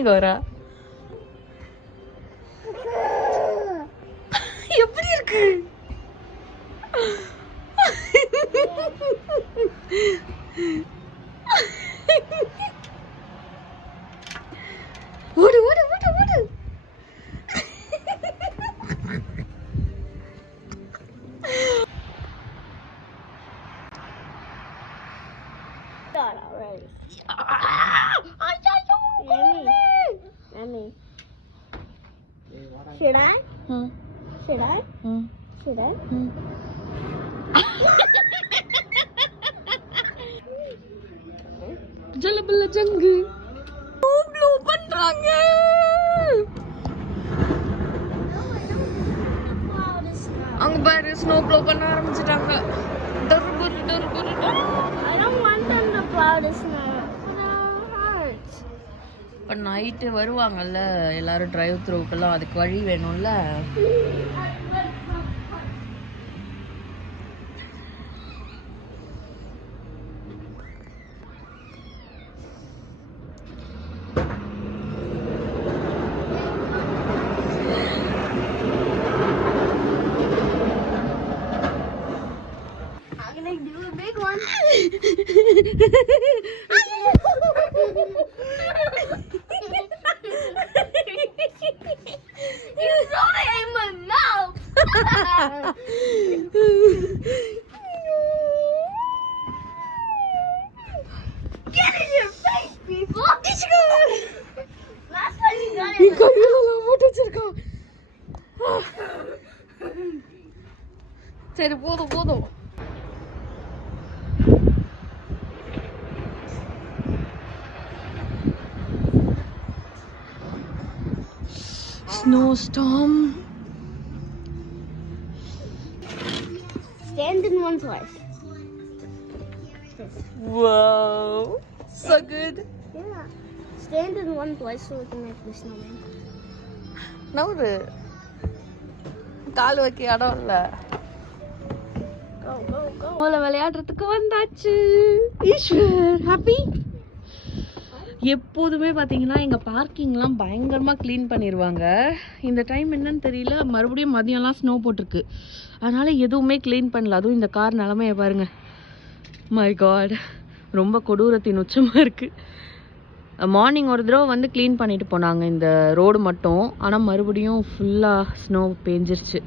எங்க வரா? எப்படி இருக்கு? ஓடு ஓடு ஓடு ஓடு. Should I? Should I? Should I? ஜலபல்ல ஜங்கு ப்ளூ பண்றாங்க. அங்க பாரு ஸ்னோ ப்ளோ பண்ண ஆரம்பிச்சிட்டாங்க. I don't want them to plow the snow. It hurts. இப்போ நைட்டு வருவாங்கல்ல எல்லாரும் டிரைவ் த்ரூக்கெல்லாம், அதுக்கு வழி வேணும்ல. Get in your face, people! Last time you got it. சரி போதும் போதும். Snowstorm. Stand in one place. Wow, so good. Yeah. Stand in one place so we can make the snowman. நவுரு கால் வைக்க இடம் இல்ல. Go, go, go. போல விளையாடுறதுக்கு வந்தாச்சு. Ishwar happy. எப்போதுமே பார்த்தீங்கன்னா எங்கள் பார்க்கிங்லாம் பயங்கரமாக க்ளீன் பண்ணிடுவாங்க. இந்த டைம் என்னன்னு தெரியல, மறுபடியும் மதியம்லாம் ஸ்னோ போட்டிருக்கு, அதனால் எதுவுமே க்ளீன் பண்ணல. அதுவும் இந்த கார் நிலமையை பாருங்க. மை காட், ரொம்ப கொடூரத்தின் உச்சமாக இருக்குது. மார்னிங் ஒரு தடவை வந்து க்ளீன் பண்ணிட்டு போனாங்க இந்த ரோடு மட்டும், ஆனால் மறுபடியும் ஃபுல்லாக ஸ்னோ பேஞ்சிருச்சு.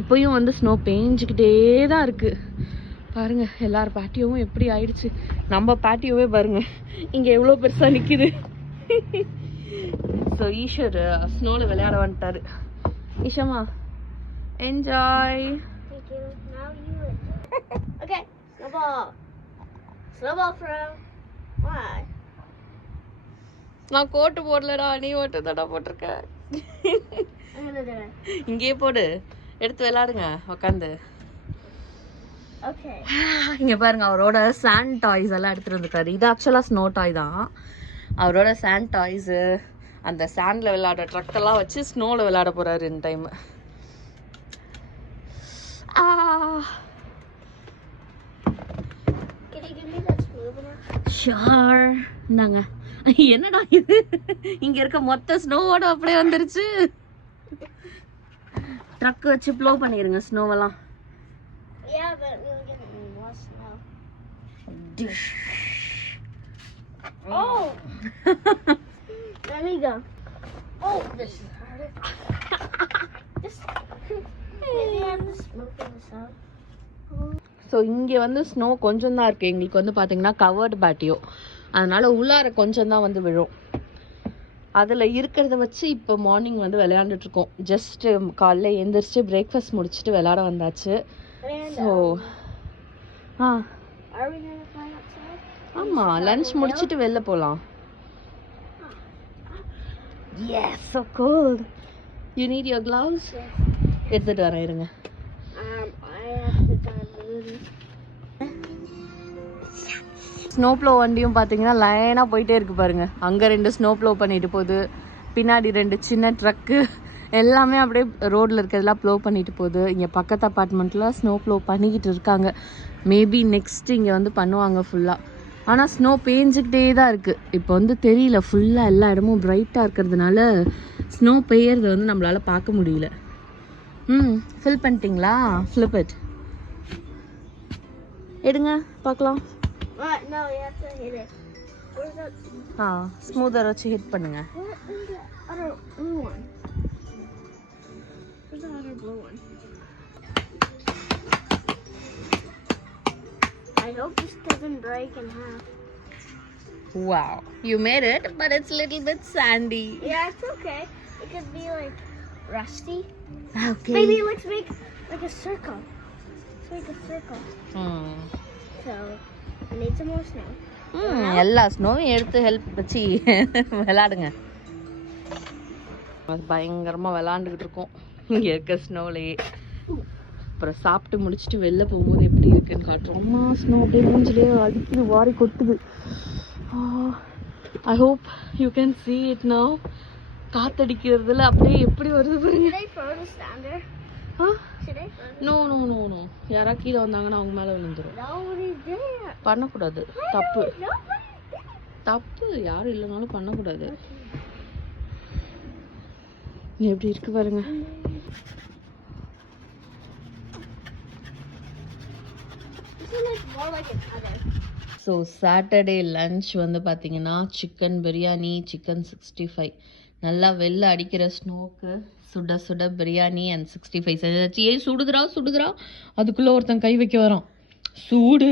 இப்போயும் வந்து ஸ்னோ பேஞ்சிக்கிட்டே தான் இருக்குது. பாருங்கள் எல்லார் பேட்டியோவும் எப்படி ஆயிடுச்சு. நம்ம பேட்டியோவே பாருங்க இங்கே எவ்வளோ பெருசாக நிற்கிது. ஸோ ஈஸ்வர் ஸ்னோவில் விளையாட வந்துட்டாரு. ஈஷமா enjoy. Thank you. Now you. Okay, snowball. Snowball throw. Why? நான் கோட்டு போடலடா, நீ ஓட்டு தடா போட்டிருக்க. I'm gonna do it. இங்கேயே போடு, எடுத்து விளையாடுங்க உக்காந்து. Okay. இங்கே பாருங்க அவரோட சாண்ட் டாய்ஸ் எல்லாம் எடுத்துகிட்டு வந்துருக்காரு. இது ஆக்சுவலாக ஸ்னோ டாய் தான். அவரோட சாண்ட் டாய்ஸு, அந்த சாண்டில் விளையாடுற ட்ரக்கெல்லாம் வச்சு ஸ்னோவில் விளையாட போகிறாரு இந்த time. Can you give me that smooth enough? ஷார், இந்தாங்க. என்னடா இது, இங்கே இருக்க மொத்த ஸ்னோவோட அப்படியே வந்துருச்சு. ட்ரக் வச்சு ப்ளோ பண்ணிடுங்க ஸ்னோவெல்லாம். Yeah, but we'll get more snow. Oh! There we go. Oh, this is harder. Maybe I'm just smoking this out. So இங்கே வந்து ஸ்னோ கொஞ்சம் தான் இருக்குது. எங்களுக்கு வந்து பார்த்தீங்கன்னா கவர்டு பேட்டியோ, அதனால் உள்ளார கொஞ்சம் தான் வந்து விழும். அதில் இருக்கிறத வச்சு இப்போ மார்னிங் வந்து விளையாண்டுட்ருக்கோம். ஜஸ்ட்டு காலைல எழுந்திரிச்சு பிரேக்ஃபாஸ்ட் முடிச்சுட்டு விளையாட வந்தாச்சு. ஸோ ஆமாம், லன்ச் முடிச்சுட்டு வெளில போகலாம். Yes, so cold. You need your gloves? எடுத்துட்டு வரேன் இருங்க. I have to try blue. Snow blow வண்டியும் பார்த்தீங்கன்னா லைனாக போயிட்டே இருக்கு பாருங்க. அங்கே 2 ஸ்னோ ப்ளோ பண்ணிட்டு போகுது, பின்னாடி 2 சின்ன ட்ரக்கு, எல்லாமே அப்படியே ரோட்டில் இருக்கிறதெல்லாம் ப்ளோ பண்ணிட்டு போகுது. இங்கே பக்கத்து அப்பார்ட்மெண்ட்டில் ஸ்னோ ப்ளோ பண்ணிக்கிட்டு இருக்காங்க. மேபி நெக்ஸ்ட் இங்கே வந்து பண்ணுவாங்க ஃபுல்லாக. ஆனால் ஸ்னோ பேஞ்சிக்கிட்டே தான் இருக்குது. இப்போ வந்து தெரியல, ஃபுல்லாக எல்லா இடமும் பிரைட்டாக இருக்கிறதுனால ஸ்னோ பெய்யறது வந்து நம்மளால் பார்க்க முடியல. ஃபில் பண்ணிட்டீங்களா? ஃப்ளிப் இட் எடுங்க பார்க்கலாம். No, you have to hit it. Where's that? Smoother வச்சு ஹிட் பண்ணுங்க. Where is the other blue one? Where's the other blue one? I hope this doesn't break in half. Wow, you made it, but it's a little bit sandy. Yeah, it's okay. It could be like rusty. Okay. Maybe let's make like a circle. Let's make a circle. So I need some more snow. எல்லா ஸ்னோவையும் எடுத்து help வச்சு விளாடுங்க. பயங்கரமாக விளாண்டுக்கிட்டு இருக்கோம் இங்கே இருக்க ஸ்னோலையே. அப்புறம் சாப்பிட்டு முடிச்சுட்டு வெளில போகும்போது எப்படி இருக்குன்னு காட்டுறோம். அம்மா ஸ்னோ அப்படியே மூஞ்சிலேயே அடிக்குது, வாரி கொத்துது. I hope you can see it now. காத்தடிக்கிறதுல அப்படியே எப்படி வருது பாருங்க. Should I throw this down there? Should I throw this? No no no no, யாராவது கீழே வந்தாங்கன்னா அவங்க மேலே விழுந்துடும். Nobody's there. பண்ணக்கூடாது, தப்பு Nobody's there. தப்பு. யாரும் இல்லைனாலும் பண்ணக்கூடாது. எப்படி இருக்கு பாருங்க. ஸோ சாட்டர்டே லன்ச் வந்து பார்த்தீங்கன்னா சிக்கன் பிரியாணி, சிக்கன் 65. நல்லா வெளில அடிக்கிற ஸ்னோக்கு சுட சுட பிரியாணி அண்ட் 65 செஞ்சாச்சு. ஏய் சுடுதுரா சுடுதுரா, அதுக்குள்ளே ஒருத்தன் கை வைக்க வரான். சூடு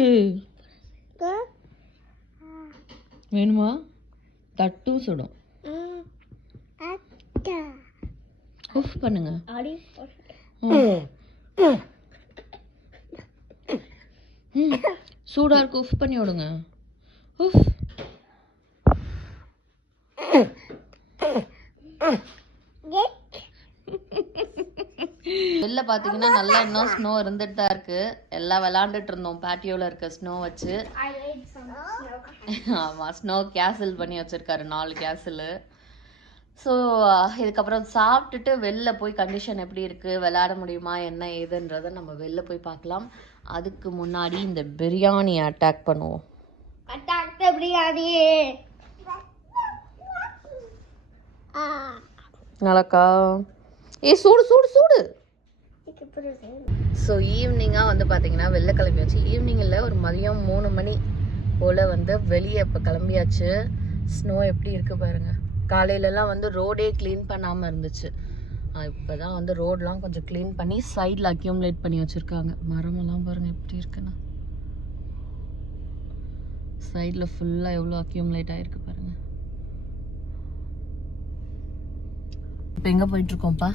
வேணுமா? தட்டும் சுடும். உஃப் பண்ணுங்க. சூடா இருக்கு, உஃப் பண்ணி விடுங்க. உஃப். வெளில பார்த்தீங்கன்னா நல்லா இன்னும் ஸ்னோ இருந்துட்டு தான் இருக்கு. எல்லாம் விளாண்டுட்டு இருந்தோம் பேட்டியோல இருக்க ஸ்னோ வச்சு. ஆமாம், ஸ்னோ கேசல் பண்ணி வச்சிருக்காரு 4 கேசலு. ஸோ இதுக்கப்புறம் சாப்பிட்டுட்டு வெளில போய் கண்டிஷன் எப்படி இருக்குது, விளையாட முடியுமா என்ன ஏதுன்றதை நம்ம வெளில போய் பார்க்கலாம். அதுக்கு முன்னாடி இந்த பிரியாணியை அட்டாக் பண்ணுவோம். Attack the biryani. நல்லாக்கா? சூடு சூடு சூடு. You can put it in. So ஈவினிங்காக வந்து பார்த்தீங்கன்னா வெளில கிளம்பியாச்சு. ஈவினிங் இல்லை, ஒரு மதியம் 3 மணி போல் வந்து வெளியே இப்போ கிளம்பியாச்சு. ஸ்னோ எப்படி இருக்குது பாருங்க. காலையிலலாம் வந்து ரோடே க்ளீன் பண்ணாமல் இருந்துச்சு. இப்போ தான் வந்து ரோடெலாம் கொஞ்சம் க்ளீன் பண்ணி சைடில் அக்யூமுலேட் பண்ணி வச்சுருக்காங்க. மரமெல்லாம் பாருங்கள் எப்படி இருக்குன்னு. சைடில் ஃபுல்லாக எவ்வளோ அக்யூமுலேட் ஆகிருக்கு பாருங்கள். இப்போ எங்கே போயிட்டுருக்கோம்ப்பா?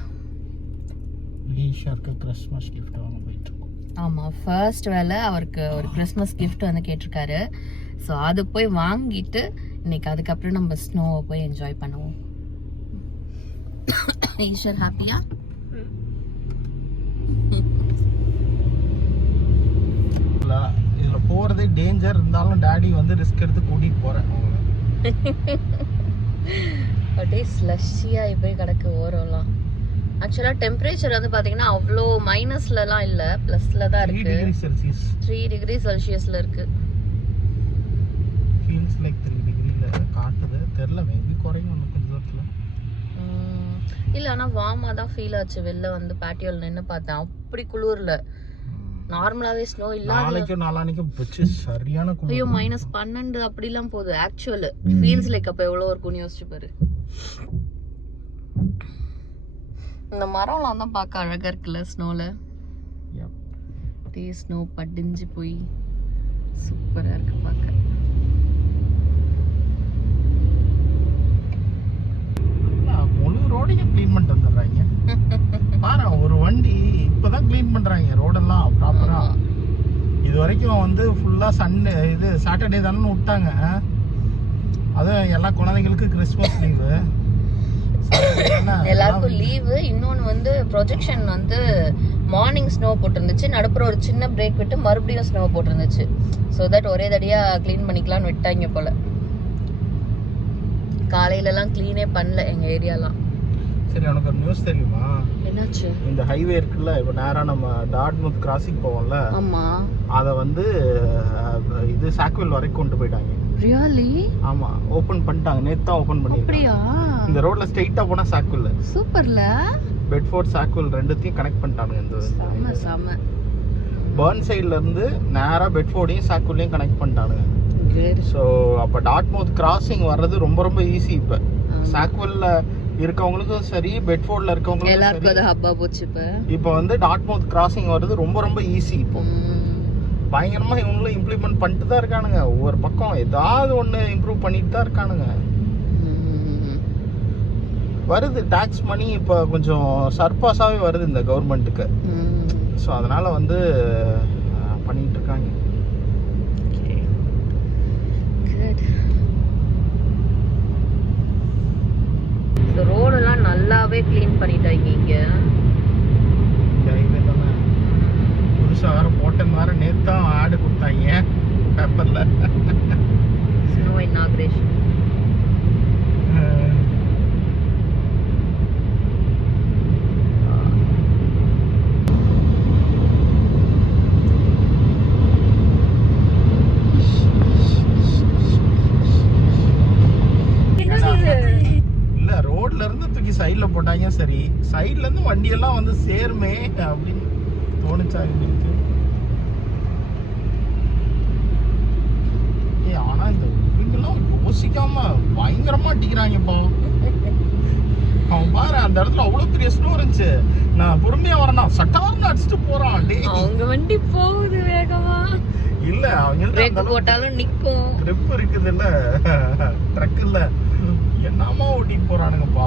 ஈஷாருக்கு கிறிஸ்மஸ் கிஃப்ட் வாங்க போயிட்டுருக்கோம். ஆமாம், ஃபர்ஸ்ட் வேலை அவருக்கு ஒரு கிறிஸ்மஸ் கிஃப்ட் வந்து கேட்டிருக்காரு. ஸோ அது போய் வாங்கிட்டு இன்னைக்கு அதுக்கப்புறம் நம்ம ஸ்னோவை போய் என்ஜாய் பண்ணுவோம். ஈஷர் ஹாப்பியா? இதுல போறதே டேஞ்சர் இருந்தாலும் டாடி வந்து ரிஸ்க் எடுத்து கூட்டிட்டு போறேன். அப்படியே ஸ்லஷியாக போய் கிடக்கு ஓரம்லாம். ஆக்சுவலாக டெம்பரேச்சர் வந்து பார்த்தீங்கன்னா அவ்வளோ மைனஸ்லலாம் இல்லை, ப்ளஸில் தான் இருக்கு. 3 டிகிரி செல்சியஸில் இருக்கு. ஃபீல்ஸ் லைக் 3 டிகிரில காட்டுது. தெரியல, மேபி குறையும் இன்னும் கொஞ்சம் தூரத்தில். இல்லை, ஆனால் வார்மாக தான் ஃபீல் ஆச்சு. வெளில வந்து பேட்டியோவில் நின்று பார்த்தேன், அப்படி குளிரில். நார்மலாகவே ஸ்னோ இல்லை. நாளைக்கும் வச்சு சரியான குளிர். ஐயோ, -12 அப்படிலாம் போகுது. ஆக்சுவல் ஃபீல்ஸ் லைக் அப்போ எவ்வளோ இருக்கும்னு யோசிச்சு பாரு. இந்த மரம்லாம் தான் பார்க்க அழகாக இருக்குல்ல ஸ்னோவில். அப்படியே ஸ்னோ படிஞ்சு போய் சூப்பராக இருக்கு பார்க்க. முழு ரோடையும் க்ளீன் பண்ணிட்டு வந்துடுறாங்க. பாரு, ஒரு வண்டி இப்போதான் க்ளீன் பண்ணுறாங்க ரோடெல்லாம் ப்ராப்பராக. இது வரைக்கும் வந்து ஃபுல்லாக சண்டே இது சாட்டர்டே தானே விட்டாங்க. அதுவும் எல்லா குழந்தைங்களுக்கு கிறிஸ்மஸ் லீவு, எல்லாருக்கும் லீவு. இன்னொன்று வந்து ப்ரொஜெக்ஷன் வந்து மார்னிங் ஸ்னோ போட்டிருந்துச்சு, நடுப்புற ஒரு சின்ன பிரேக் விட்டு மறுபடியும் ஸ்னோ போட்டிருந்துச்சு. ஸோ தட் ஒரே தடியாக க்ளீன் பண்ணிக்கலாம்னு விட்டாங்க போல். காலையிலலாம் க்ளீனே பண்ணல எங்கள் ஏரியாலாம். சரி, உனக்கு ஒரு நியூஸ் தெரியுமா? என்னாச்சு? இந்த ஹைவே இருக்குல்ல, இப்போ நேரா நம்ம டார்ட்மவுத் கிராசிங் போவோம்ல, ஆமா. அதை வந்து இது சாக்வில் வரைக்கும் கொண்டு போயிட்டாங்க. ரியலி? ஆமா, ஓபன் பண்ணிட்டாங்க. நேத்து தான் ஓபன் பண்ணிருக்காங்க. அப்படியா? இந்த ரோட்ல ஸ்ட்ரைட்டா போனா சாக்வில். சூப்பர்ல. பெட்ஃபோர்ட் சாக்வில் ரெண்டுத்தையும் கனெக்ட் பண்ணிட்டாங்க. இந்த செம செம. பர்ன் சைடுல இருந்து நேரா பெட்ஃபோர்டையும் சாக்வில்லையும் கனெக்ட் பண்ணிட்டானுங்க. ஸோ அப்போ டார்ட்மவுத் கிராசிங் வர்றது ரொம்ப ரொம்ப ஈஸி. இப்போ சாக்வில்ல இருக்கவங்களுக்கும் சரி, பெட்ஃபோர்ட்ல இருக்கவங்களுக்கும் எல்லாருக்கும் அது ஹப்பா போச்சு. இப்போ வந்து டார்ட்மவுத் கிராசிங் வர்றது ரொம்ப ரொம்ப ஈஸி. இப்போ பயங்கரமா இவங்களும் இம்ப்ளிமெண்ட் பண்ணிட்டு தான் இருக்கானுங்க. ஒவ்வொரு பக்கம் ஏதாவது ஒன்று இம்ப்ரூவ் பண்ணிட்டு தான் இருக்கானுங்க. வருது டாக்ஸ் மணி இப்போ கொஞ்சம் சர்பாஸாகவே வருது இந்த கவர்மெண்ட்டுக்கு. ஸோ அதனால வந்து பண்ணிட்டு இருக்காங்க. ரோடெல்லாம் நல்லாவே க்ளீன் பண்ணிட்டாங்க இங்க. புதுசாக வேற போட்டன் வேற நேற்று தான் ஆடு கொடுத்தாங்க பேப்பர்ல. Snow inauguration. இல்ல, ரோட்ல இருந்து தூக்கி சைட்ல போட்டாங்க. சரி, சைட்ல இருந்து வண்டி எல்லாம் வந்து சேருமே அப்படின்னு தோணுச்சா எங்களுக்கு. ஆனா இந்த இவங்கெல்லாம் யோசிக்காம பயங்கரமா அடிக்கிறாங்கப்பா. அவன் பாரு, அந்த இடத்துல அவ்வளவு பெரிய ஸ்னோ இருந்துச்சு. நான் பொறுமையா வரணும், சட்டார்னு அடிச்சுட்டு போறான். அவங்க வண்டி போகுது வேகமா. இல்ல, அவங்க பிரேக் போட்டாலும் நிக்கும். ட்ரிப் இருக்குது இல்ல, ட்ரக் இல்ல, என்னமா ஓட்டிட்டு போறானுங்கப்பா.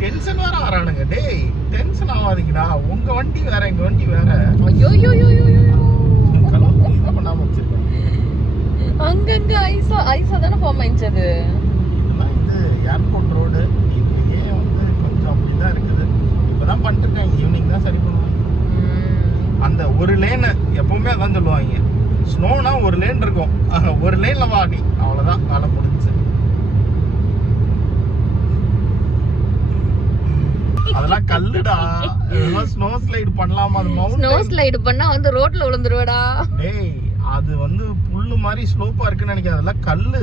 டென்ஷன் வேற ஆறானுங்க. டேய், டென்ஷன் ஆகாதீங்கடா. உங்க வண்டி வேற, எங்க வண்டி வேற. ஐயோ ஐயோ ஐயோ ஐயோ, பண்ணாம வச்சிருக்கேன். அங்கங்க ஐஸா தானே ஃபார்ம் ஆயிடுச்சது. இதெல்லாம் இது ஏர்போர்ட் ரோடு. இதுலயே வந்து கொஞ்சம் அப்படிதான் இருக்குது. இப்பதான் பண்ணிட்டு இருக்காங்க. ஈவினிங் தான் சரி பண்ணுவாங்க. அந்த ஒரு லேன் எப்பவுமே அதான் சொல்லுவாங்க, ஸ்னோனா ஒரு லேன் இருக்கும், ஒரு லேன்ல வா நீ, அவ்வளவுதான் வேலை முடிஞ்சு. அதெல்லாம் கல்லுடா. இதெல்லாம் ஸ்னோ ஸ்லைடு பண்ணலாமா? அது மவுண்ட் ஸ்னோ ஸ்லைடு பண்ணா வந்து ரோட்ல விழுந்துருவடா. டேய், அது வந்து புல்லு மாதிரி ஸ்லோப்பா இருக்குன்னு நினைக்காத. அதெல்லாம் கல்லு.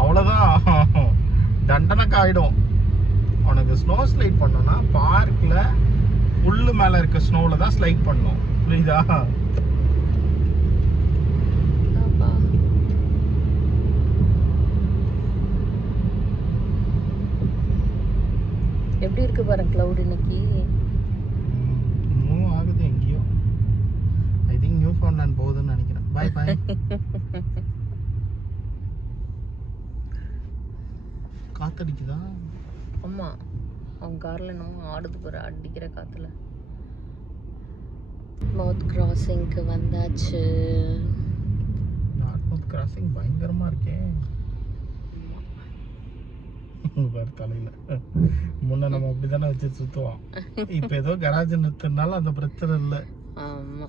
அவ்வளவுதான், தண்டனைக்கு ஆயிடும். உனக்கு ஸ்னோ ஸ்லைட் பண்ணோம்னா பார்க்ல புல்லு மேல இருக்க ஸ்னோல தான் ஸ்லைட் பண்ணும். புரியுதா? எப்படி இருக்கு பாருங்க கிளவுட் இன்னைக்கு. மூவ் ஆகுது எங்கேயோ. ஐ திங்க் நியூ ஃபவுண்ட்லேண்ட் போகுதுன்னு நினைக்கிறேன். Bye bye. காத்தடிக்குதா? ஆமா, அவங்க கார்ல நம்ம ஆடுது பாரு, அடிக்கிற காத்துல. மவுத் கிராசிங்க்கு வந்தாச்சு. நார்த் கிராசிங் பயங்கரமா இருக்கே. பாரு தலையில. முன்ன நம்ம அப்படிதானே வச்சு சுத்துவோம். இப்ப ஏதோ கராஜ் நிறுத்தினால அந்த பிரச்சனை இல்லை. ஆமா,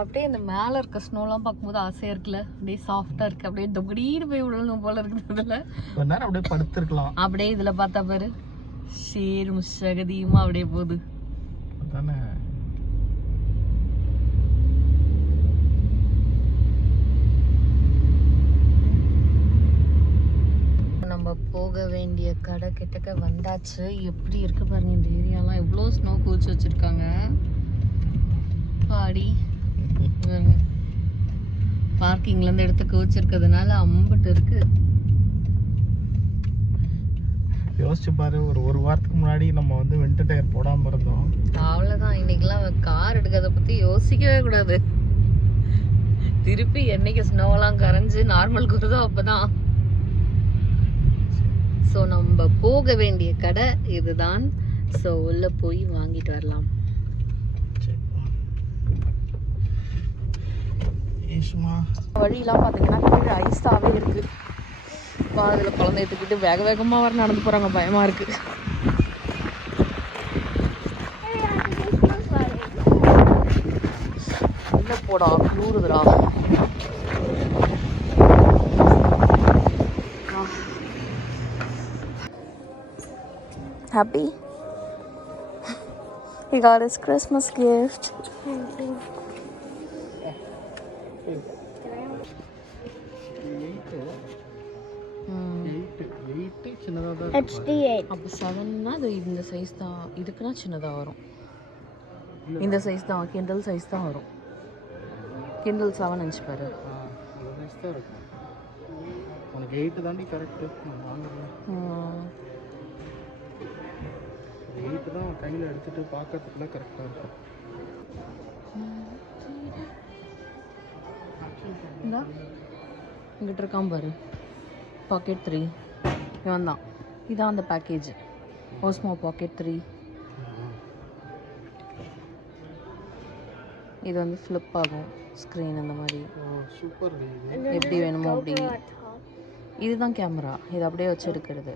அப்படியே இந்த மேல இருக்க ஸ்னோலாம் பார்க்கும்போது ஆசையா இருக்குல்ல. அப்படியே சாஃப்டா இருக்கு. அப்படியே தொகடீடு போய் விடணும் போல இருக்குது. இதுல கொஞ்ச நேரம் அப்படியே படுத்திருக்கலாம். அப்படியே இதுல பார்த்தா பாரு, ஷேரும் சகதியுமா அப்படியே போகுது. அதானே. நம்ம போக வேண்டிய கடை கிட்டக்க வந்தாச்சு. எப்படி இருக்கு பாருங்க இந்த ஏரியாலாம். எவ்வளோ ஸ்னோ குவிச்சு வச்சிருக்காங்க பாடி. பார்க்கிங்ல இருந்து எடுத்து குவிச்சிருக்கிறதுனால அம்பிட்டு இருக்கு. யோசிச்சு பாரு, ஒரு வாரத்துக்கு முன்னாடி நம்ம வந்து வின்டர் டயர் போடாம இருந்தோம். அவ்வளவுதான். இன்னைக்கெல்லாம் கார் எடுக்கிறத பத்தி யோசிக்கவே கூடாது. திருப்பி என்னைக்கு ஸ்னோலாம் கரைஞ்சு நார்மல் குருதோ அப்பதான். ஸோ நம்ம போக வேண்டிய கடை இதுதான். ஸோ உள்ள போய் வாங்கிட்டு வரலாம். வழியெல்லாம் பார்த்தீங்கன்னா கீழே ஐஸாகவே இருக்கு. அதில் குழந்தை எடுத்துக்கிட்டு வேக வேகமாக வர நடந்து போகிறாங்க. பயமாக இருக்கு. இல்லை போடா, கூறுதுடா. happy? He got his Christmas gift. It's the 8. அப்போ 7னா அது இந்த சைஸ் தான், இதுக்குன்னா சின்னதாக வரும். இந்த சைஸ் தான், கிண்டல் சைஸ் தான் வரும். கிண்டல் 7 inch பாரு. உனக்கு 8 தாண்டி கரெக்ட். வாங்கல 8 தான் கையில் எடுத்துட்டு பார்க்கறதுக்குள்ள கரெக்டாக இருக்கும். இந்தா இங்கிட்ட இருக்கான் பாரு, பாக்கெட் 3. இவன் தான், இதான் அந்த பேக்கேஜ். ஓஸ்மோ பாக்கெட் 3. இது வந்து ஃப்ளிப் ஆகும் ஸ்க்ரீன் அந்த மாதிரி. சூப்பர். எப்படி வேணுமோ அப்படி. இதுதான் கேமரா, இது அப்படியே வச்சு எடுக்கிறது.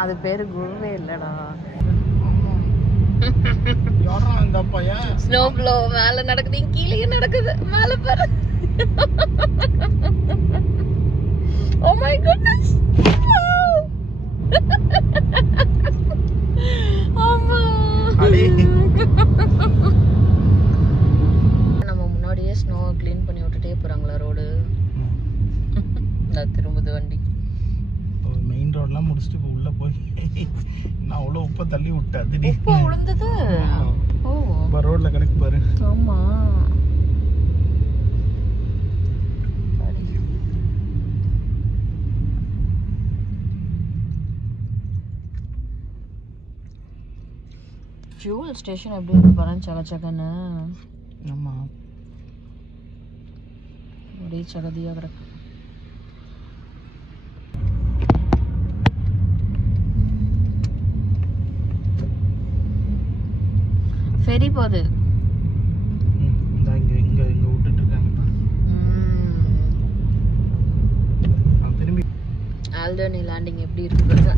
அது பேர் குருவே இல்லடா. யாரா அந்த பையன்? ஸ்னோ ப்ளோ மேல நடக்குது, கீழே நடக்குது, மேல பாரு. Oh my goodness. ஆமா. நம்ம முன்னாடியே ஸ்னோ க்ளீன் பண்ணி விட்டுட்டே போறாங்களா ரோடு. நான் திரும்புது வண்டி. மெயின் ரோட்லாம் முடிச்சுட்டு இப்போ உள்ள போய் நான் அவ்வளோ உப்பை தள்ளி விட்டேன். திடீர்னு உப்பு விழுந்தது. ஓ இப்போ ரோட்ல கணக்கு பாரு. ஆமா. ஃபியூல் ஸ்டேஷன் எப்படி இருக்கு பாரு, சகச்சகன்னு. ஆமா, அப்படியே சகதியாக கிடக்கு. ஃபெரி போகுது. இங்க இங்க இங்க விட்டுட்டு இருக்காங்க. திரும்பி ஆல்டர்னி லேண்டிங் எப்படி இருக்கு பாருங்க.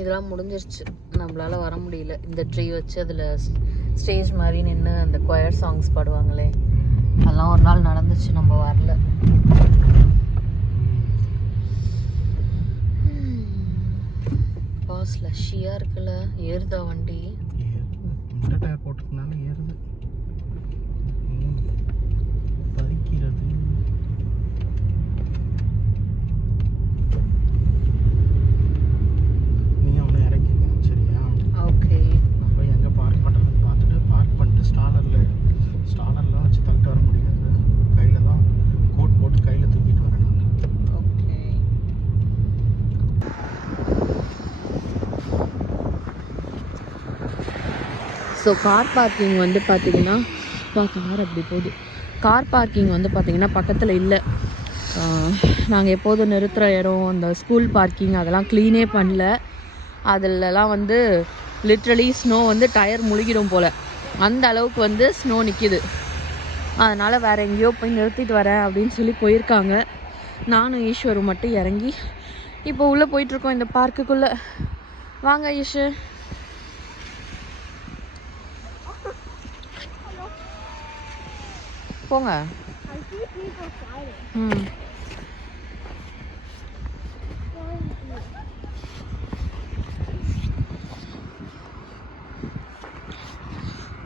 இதெல்லாம் முடிஞ்சிருச்சு, நம்மளால வர முடியல. இந்த ட்ரீ வச்சு அதில் ஸ்டேஜ் மாதிரி நின்று அந்த கொயர் சாங்ஸ் பாடுவாங்களே, அதெல்லாம் ஒரு நாள் நடந்துச்சு, நம்ம வரல. பாஸ்ல ஷியாக இருக்குல்ல, ஏறுதா வண்டி. டயர் போட்டுக்கனால ஏறுது. பறிக்கிறது. நீ அவனை இறக்கிக்கணும் சரியா? ஓகே. நம்ம எங்கே பார்க் பண்ணுறது பார்த்துட்டு பார்க் பண்ணிட்டு ஸ்டாலர்லாம் வச்சு தள்ளிட்டு வர முடியாது. கையில் தான் கோட் போட்டு கையில் தூக்கிட்டு வரணும். ஓகே. ஸோ கார் பார்க்கிங் வந்து பார்த்தீங்கன்னா, கார் அப்படி போகுது. கார் பார்க்கிங் வந்து பார்த்தீங்கன்னா பக்கத்தில் இல்லை. நாங்கள் எப்போதும் நிறுத்துகிற இடம், அந்த ஸ்கூல் பார்க்கிங் அதெல்லாம் க்ளீனே பண்ணல. அதிலலாம் வந்து லிட்ரலி ஸ்னோ வந்து டயர் முழுகிடும் போல், அந்த அளவுக்கு வந்து ஸ்னோ நிற்கிது. அதனால் வேறு எங்கேயோ போய் நிறுத்திட்டு வரேன் அப்படின்னு சொல்லி போயிருக்காங்க. நானும் ஈஸ்வரும் மட்டும் இறங்கி இப்போ உள்ளே போயிட்டுருக்கோம் இந்த பார்க்குக்குள்ளே. வாங்க ஈஷு. போங்க. ம்.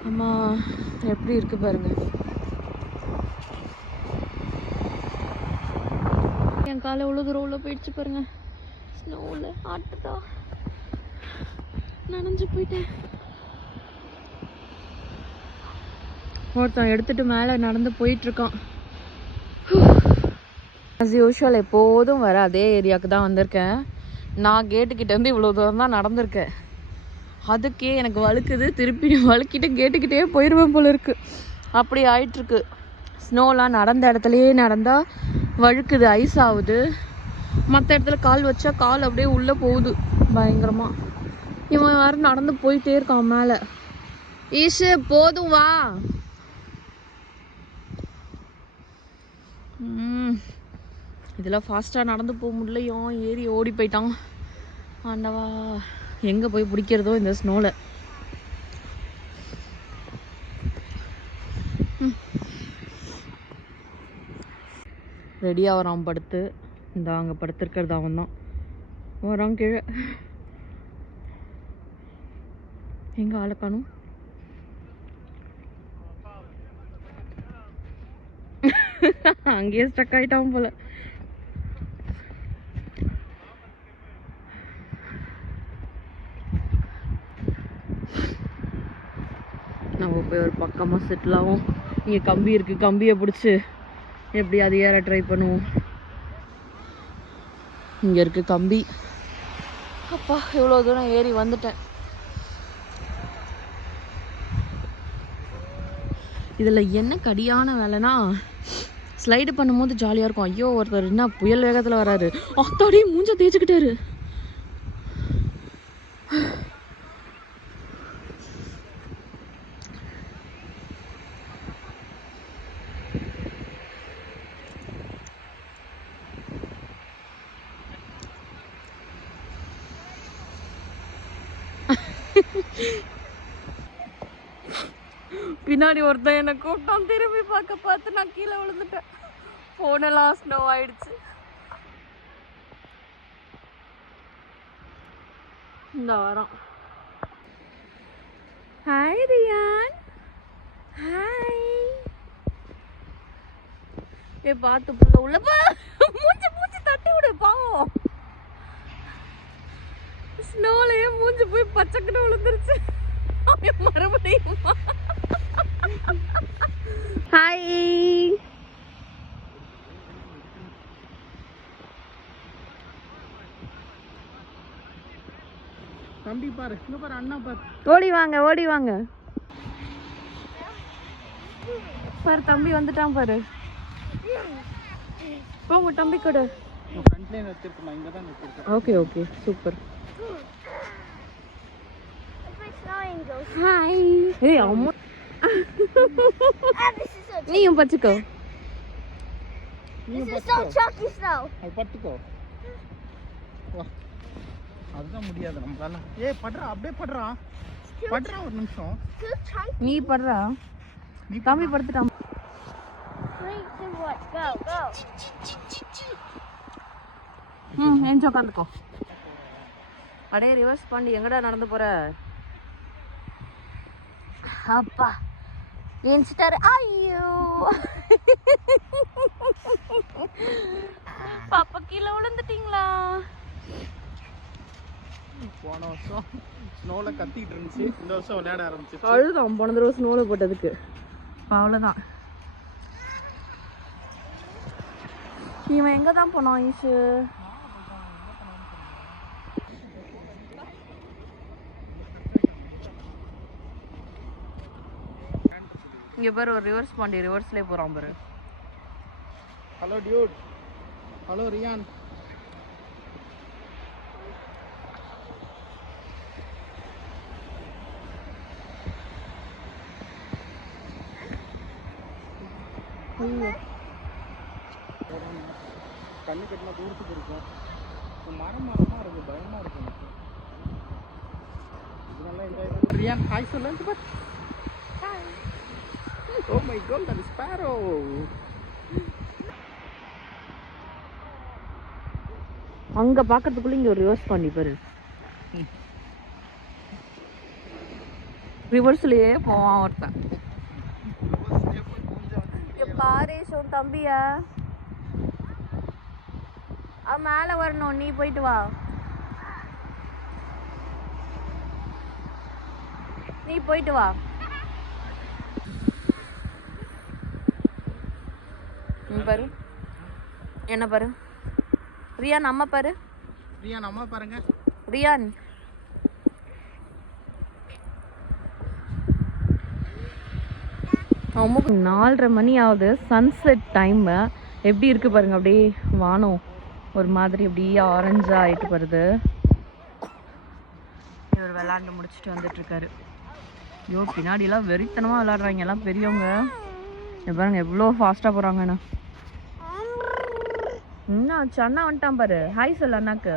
அம்மா எப்படி இருக்கு பாருங்க. என் காலை எவ்வளோ தூரம் உள்ள போயிடுச்சு பாருங்க. ஸ்னோவில் ஆட்டுதா, நனைஞ்சு போயிட்டேன். ஒருத்தன் எடுத்துட்டு மேலே நடந்து போயிட்டுருக்கான். ஆஸ் யூஷுவல் எப்போதும் வர அதே ஏரியாவுக்கு தான் வந்திருக்கேன். நான் கேட்டுக்கிட்ட இருந்து இவ்வளோ தூரம் தான் நடந்திருக்கேன். அதுக்கே எனக்கு வழுக்குது. திருப்பி வழுக்கிட்டு கேட்டுக்கிட்டே போயிடுவேன் போல இருக்கு. அப்படி ஆயிட்டுருக்கு. ஸ்னோலாம் நடந்த இடத்துலையே நடந்தால் வழுக்குது, ஐஸ் ஆகுது. மற்ற இடத்துல கால் வச்சா கால் அப்படியே உள்ளே போகுது பயங்கரமாக. இவன் யாரும் நடந்து போயிட்டே இருக்கான் மேலே. ஈஷு போதும் வா. இதெல்லாம் ஃபாஸ்ட்டாக நடந்து போக முடியலையும், ஏறி ஓடி போயிட்டான். ஆண்டவா, எங்கே போய் பிடிக்கிறதோ இந்த ஸ்னோவில். ரெடியாக வரான் படுத்து. இந்த அங்கே படுத்துருக்கிறது அவன் தான். வரான் கீழே. எங்கே ஆளை காணும்? அங்கேயே ஸ்டக் ஆகிட்டான் போல. நம்ம போய் ஒரு பக்கமாக செட்டில் ஆகும். இங்கே கம்பி இருக்குது, கம்பியை பிடிச்சி எப்படி அது ஏற ட்ரை பண்ணுவோம். இங்கே இருக்குது கம்பி. அப்பா, எவ்வளோ தூரம் ஏறி வந்துட்டேன். இதில் என்ன கடியான வேலைனா, ஸ்லைடு பண்ணும்போது ஜாலியாக இருக்கும். ஐயோ, ஒருத்தர் என்ன புயல் வேகத்தில் வராரு. அத்தாடி மூஞ்ச தேய்ச்சிக்கிட்டாரு. பின்னாடி ஒருத்தன் என்னை கூட்டம், திரும்பி பார்த்து நான் கீழே விழுந்துட்டேன். ஃபோனெல்லாம் ஸ்னோ ஆயிடுச்சு. இந்த வாரம். Hi Ryan. ஹாய். பார்த்து புள்ள உள்ள மூஞ்சி தட்டி விடு பாவம். ஸ்னோலயே மூஞ்சி போய் பச்சைக்கிட்ட விழுந்துருச்சு. மறுபடியும் ஹாய். தம்பி பாரு, இங்க பாரு, அண்ணா பாரு. ஓடி வாங்க, ஓடி வாங்க. பாரு, தம்பி வந்துட்டான் பாரு. போங்க தம்பி கூட. ஃப்ரண்ட்லயே நிறுத்திருக்கோம், இங்க தான் நிறுத்திருக்கோம். Okay okay, super. ஹாய். ஏய் அம்மா, நீயும் பச்சுக்கோ. This is so chunky snow. அது பட்டுக்கோ. வா, அதுதான் முடியாது நம்மளால. ஏய் படுறா, அப்படியே படுறா, படுறா ஒரு நிமிஷம். Too chunky. நீ படுறா. நீ தம்பி படுத்துட்டான். 3, 2, 1, go, go. எஞ்சி உட்காந்துக்கோ. அடே ரிவர்ஸ் பண்ணி எங்கடா நடந்து போற? அப்பா ஏஞ்சிட்டாரு. ஐயோ, பாப்பா கீழே விழுந்துட்டீங்களா? போன வருஷம் ஸ்னோல கத்திட்டு இருந்துச்சு, இந்த வருஷம் விளையாட ஆரம்பிச்சு. அழுதான் போன தடவை ஸ்னோல போட்டதுக்கு. அவ்வளோதான். இவன் எங்கே தான் போனான் ஈஷு? இங்கே பாரு, ஒரு ரிவர்ஸ் பாண்டி ரிவர்ஸ்லேயே போகிறான் பாரு. Hello dude. Hello Ryan. கண்ணு கட்டினா தூரத்துக்கு இருக்கும். மரமா இருக்கு, பயமா இருக்கு. இதெல்லாம் என்ஜாய். ரியான் ஹாய் சொல்லு. Oh my god, that is sparrow. அங்க பாக்கிறதுக்குள்ள இங்க ஒரு ரிவர்ஸ் பண்ணி பாரு. ரிவர்ஸ்லயே போவான் ஒருத்தன். பாரு சொன் தம்பியா, அவன் மேல வரணும், நீ போயிட்டு வா. நீ போயிட்டு வா. பாரு என்ன பாரு. ரியான் அம்மா பாரு. ரியான் அம்மா பாருங்க. ரியான் ரொம்ப 4:30 மணி ஆகுது. Sunset time. எப்படி இருக்கு பாருங்க, அப்படியே வானம் ஒரு மாதிரி அப்படியே ஆரஞ்சா ஆயிட்டு வருது. இவர் விளாண்டு முடிச்சுட்டு வந்துட்டு இருக்காரு. ஐயோ, பின்னாடிலாம் வெறித்தனமாக விளாடுறாங்க எல்லாம் பெரியவங்க. பாருங்க எவ்வளோ ஃபாஸ்ட்டாக போகிறாங்கண்ணா. என்ன ஆச்சு? அண்ணா வந்துட்டான் பாரு. ஹாய் சொல்லு அண்ணாக்கு.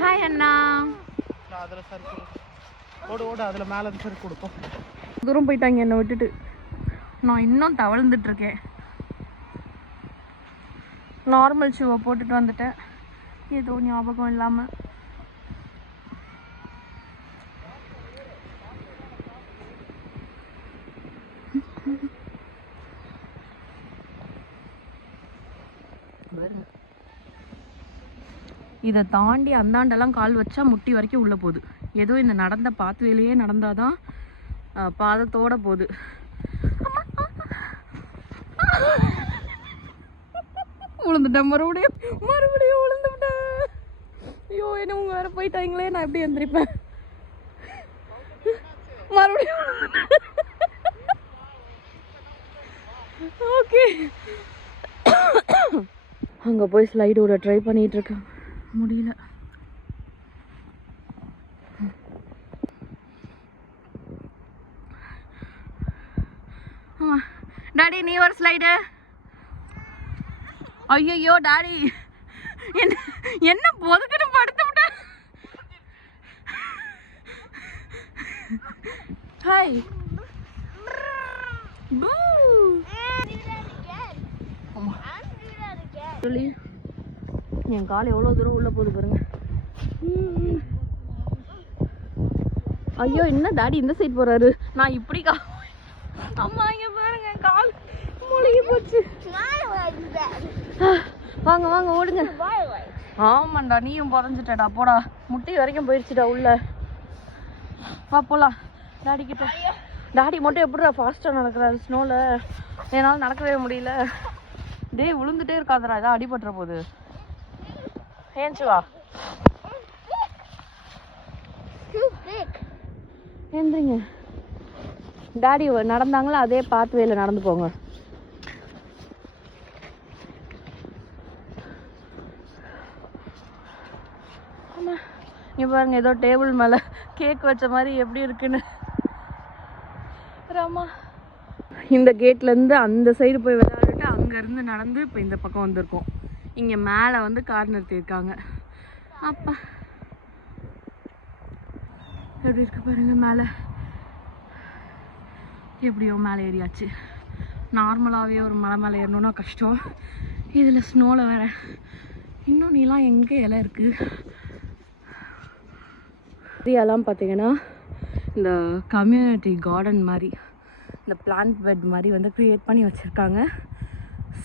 ஹாய் அண்ணா. அதில் சரி ஓடு ஓடு, அதில் மேலே சரி கொடுப்போம். தூரம் போயிட்டாங்க என்னை விட்டுட்டு. நான் இன்னும் தவழ்ந்துட்டு இருக்கேன். நார்மல் ஷூவை போட்டுட்டு வந்துட்டேன், ஏதோ ஞாபகம் இல்லாமல். இதை தாண்டி அந்தாண்டெல்லாம் கால் வச்சா முட்டி வரைக்கும் உள்ளே போகுது. ஏதோ இந்த நடந்த பாத்வேலையே நடந்தாதான் பாதத்தோட போகுது. விழுந்துட்டேன், மறுபடியும் விழுந்துட்டேன். ஐயோ, என்ன உங்க வேற போயிட்டாங்களே, நான் எப்படி எந்திரிப்பேன்? மறுபடியும் ஓகே. அங்கே போய் ஸ்லைடு விட ட்ரை பண்ணிட்டு இருக்கேன், முடியல. ஆமாம் டாடி, நீ ஒரு ஸ்லைடு. ஐயோ டாடி, என்ன பொதுக்குன்னு படுத்து விட்டேன். ஹாய். என் கால் எவ்வளோ தூரம் உள்ள போகுது பாருங்க. ஐயோ, என்ன டாடி இந்த சைடு போறாரு, நான் இப்படி அம்மா இங்க பாருங்க, கால் முழுகி போச்சு. வாங்க வாங்க ஓடுங்க. ஆமாண்டா, நீயும் புதஞ்சிட்டடா, போடா. முட்டி வரைக்கும் போயிடுச்சுடா உள்ள. வா போலாம் டாடி கிட்ட. டாடி மட்டும் எப்படிடா ஃபாஸ்ட்டாக நடக்கிறாரு ஸ்னோவில், என்னால் நடக்கவே முடியல. டேய், விழுந்துட்டே இருக்காதடா, ஏதாவது அடிபட்டுற போகுது. ஏன்ச்சு வா, எந்திரிங்க. டாடி நடந்தாங்களா அதே பாத்வேல நடந்து போங்க. ஆமா, இங்க பாருங்க, ஏதோ டேபிள் மேல கேக் வச்ச மாதிரி எப்படி இருக்குன்னு. ராமா, இந்த கேட்ல இருந்து அந்த சைடு போய் விளையாடிட்டு அங்க இருந்து நடந்து இப்போ இந்த பக்கம் வந்திருக்கோம். இங்க மேல வந்து கார் நிறுத்திருக்காங்க. அப்பா எப்படி இருக்கு பாருங்க மேலே. எப்படியோ மேலே ஏறியாச்சு. நார்மலாகவே ஒரு மலை மேலே ஏறணுன்னா கஷ்டம், இதில் ஸ்னோவில் வேற. இன்னும் நீலாம் எங்கே இலை இருக்குது. ஏரியாலாம் பார்த்தீங்கன்னா இந்த கம்யூனிட்டி கார்டன் மாதிரி, இந்த பிளான்ட் பெட் மாதிரி வந்து க்ரியேட் பண்ணி வச்சுருக்காங்க.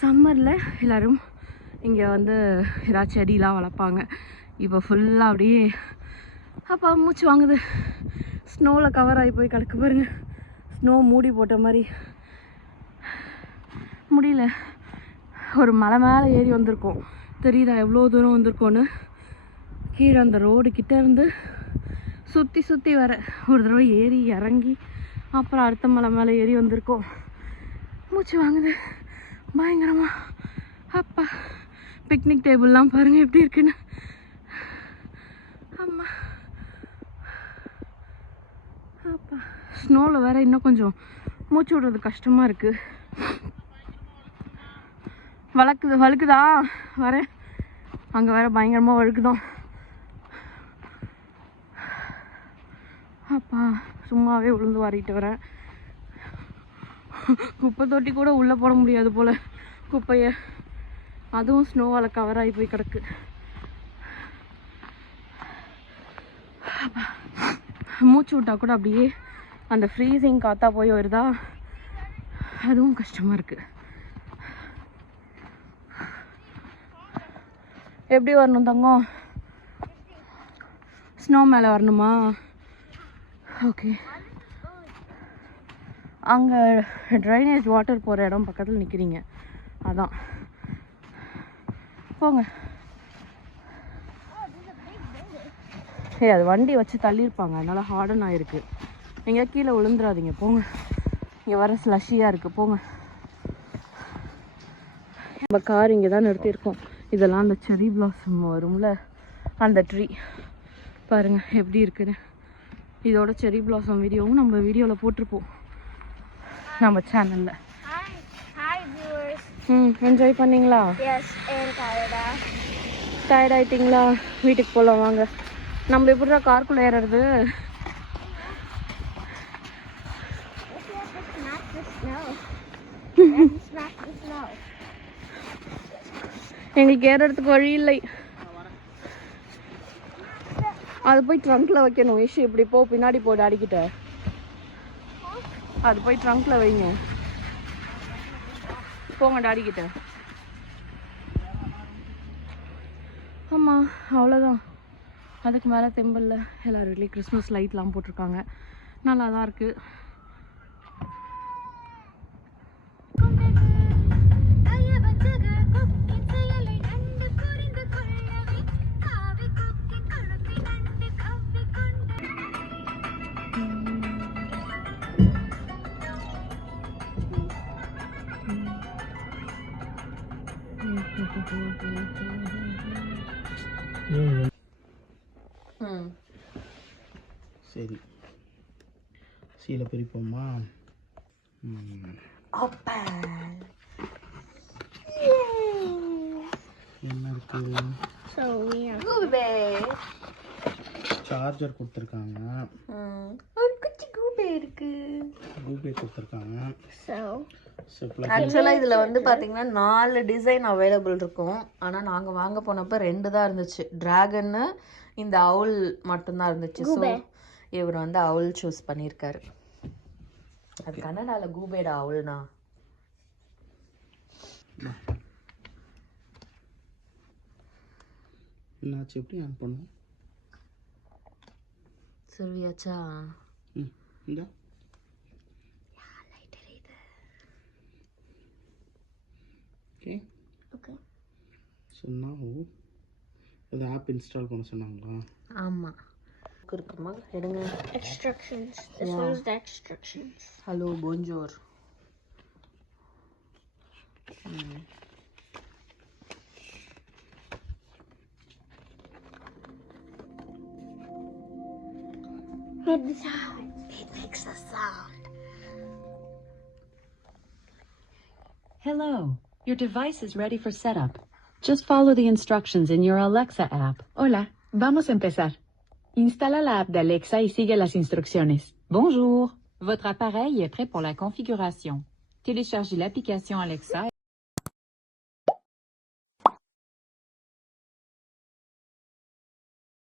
சம்மரில் எல்லோரும் இங்கே வந்து ஏதாவது செடியெலாம் வளர்ப்பாங்க. இப்போ ஃபுல்லாக அப்படியே அப்பா மூச்சு வாங்குது. ஸ்னோவில் கவர் ஆகி போய் கிடக்கு பாருங்க, ஸ்னோ மூடி போட்ட மாதிரி. முடியல. ஒரு மலை மேலே ஏறி வந்திருக்கோம், தெரியுதா எவ்வளோ தூரம் வந்திருக்கோன்னு. கீழே அந்த ரோடு கிட்ட இருந்து சுற்றி சுற்றி வர ஒரு தடவை ஏறி இறங்கி அப்புறம் அடுத்த மலை மேலே ஏறி வந்திருக்கோம். மூச்சு வாங்குது பயங்கரமாக. அப்பா, பிக்னிக் டேபிள்லாம் பாருங்கள் எப்படி இருக்குன்னு. ஆமாம், அப்பா ஸ்னோவில் வேறு இன்னும் கொஞ்சம் மூச்சு விடுறது கஷ்டமாக இருக்குது. வழுக்குதா வரேன். அங்கே வேறு பயங்கரமாக வழுக்குதான். அப்பா, சும்மாவே விழுந்து வாரிட்டு வரேன். குப்பை தொட்டி கூட உள்ளே போட முடியாது போல் குப்பையை, அதுவும் ஸ்னோவால் கவர் ஆகி போய் கிடக்கு. மூச்சு விட்டா கூட அப்படியே அந்த ஃப்ரீசிங் காற்றா போய் வருதா, அதுவும் கஷ்டமாக இருக்குது. எப்படி வரணும் தங்கம்? ஸ்னோ மேலே வரணுமா? ஓகே. அங்கே ட்ரைனேஜ் வாட்டர் போகிற இடம் பக்கத்தில் நிற்கிறீங்க, அதான் போங்க. அது வண்டி வச்சு தள்ளியிருப்பாங்க, அதனால் ஹார்டன் ஆகிருக்கு. எங்கேயா கீழே விழுந்துடாதீங்க, போங்க. இங்கே வர ஸ்லஷியாக இருக்குது, போங்க. நம்ம கார் இங்கே தான் நிறுத்தியிருக்கோம். இதெல்லாம் அந்த செரி பிளாசம் வரும்ல, அந்த ட்ரீ பாருங்கள் எப்படி இருக்குன்னு. இதோட செரி பிளாசம் வீடியோவும் நம்ம வீடியோவில் போட்டிருப்போம் நம்ம சேனலில். Hi viewers. என்ஜாய் பண்ணீங்களா? Yes, and tired. டயர்ட் ஆயிட்டீங்களா? வீட்டுக்கு போகலாம் வாங்க. நம்ம எப்படிடா காருக்குள்ளே ஏறுறது? We have to smack the snow. We have to smack the snow. எங்களுக்கு ஏறுறதுக்கு வழி இல்லை. அது போய் ட்ரங்க்ல வைக்கணும். இஷ்யூ இப்படி போ, பின்னாடி போ டாடிக்கிட்ட. அது போய் ட்ரங்க்ல வைங்க. போங்க டாடிக்கிட்ட. ஆமாம், அவ்வளோதான். அதுக்கு மேலே தெம்பில்ல. எல்லார் வீட்லேயும் கிறிஸ்மஸ் லைட்லாம் போட்டிருக்காங்க. நல்லா தான் இருக்குது. சரி, சீலை பிரிப்போமா? என்ன இருக்கு? So weird. சார்ஜர் கொடுத்துருக்காங்க. ஒரு குச்சி கூபே இருக்கு. கூபே கொடுத்துருக்காங்க. So ஆக்சுவலாக இதில் வந்து பார்த்தீங்கன்னா 4 டிசைன் அவைலபிள் இருக்கும். ஆனால் நாங்கள் வாங்க போனப்போ 2 தான் இருந்துச்சு. ட்ராகன்னு இந்த அவுல் மட்டும்தான் இருந்துச்சு. ஸோ இவர் வந்து அவுல் சூஸ் பண்ணியிருக்காரு. அது கன்னடாவில் கூபேடா அவுல்னா. என்னாச்சு? எப்படி ஆன் பண்ணும்? சொல்வியாச்சா? இந்த okay. ஸோ நான் அது ஆப் இன்ஸ்டால் பண்ண சொன்னாங்களா? ஆமாம், இருக்குமா? எடுங்க. Instructions. This one's the instructions. Hello bonjour. Make the sound. It makes a sound. Hello. Your device is ready for setup. Just follow the instructions in your Alexa app. Hola, vamos a empezar. Instala la app de Alexa y sigue las instrucciones. Bonjour. Votre appareil est prêt pour la configuration. Téléchargez l'application Alexa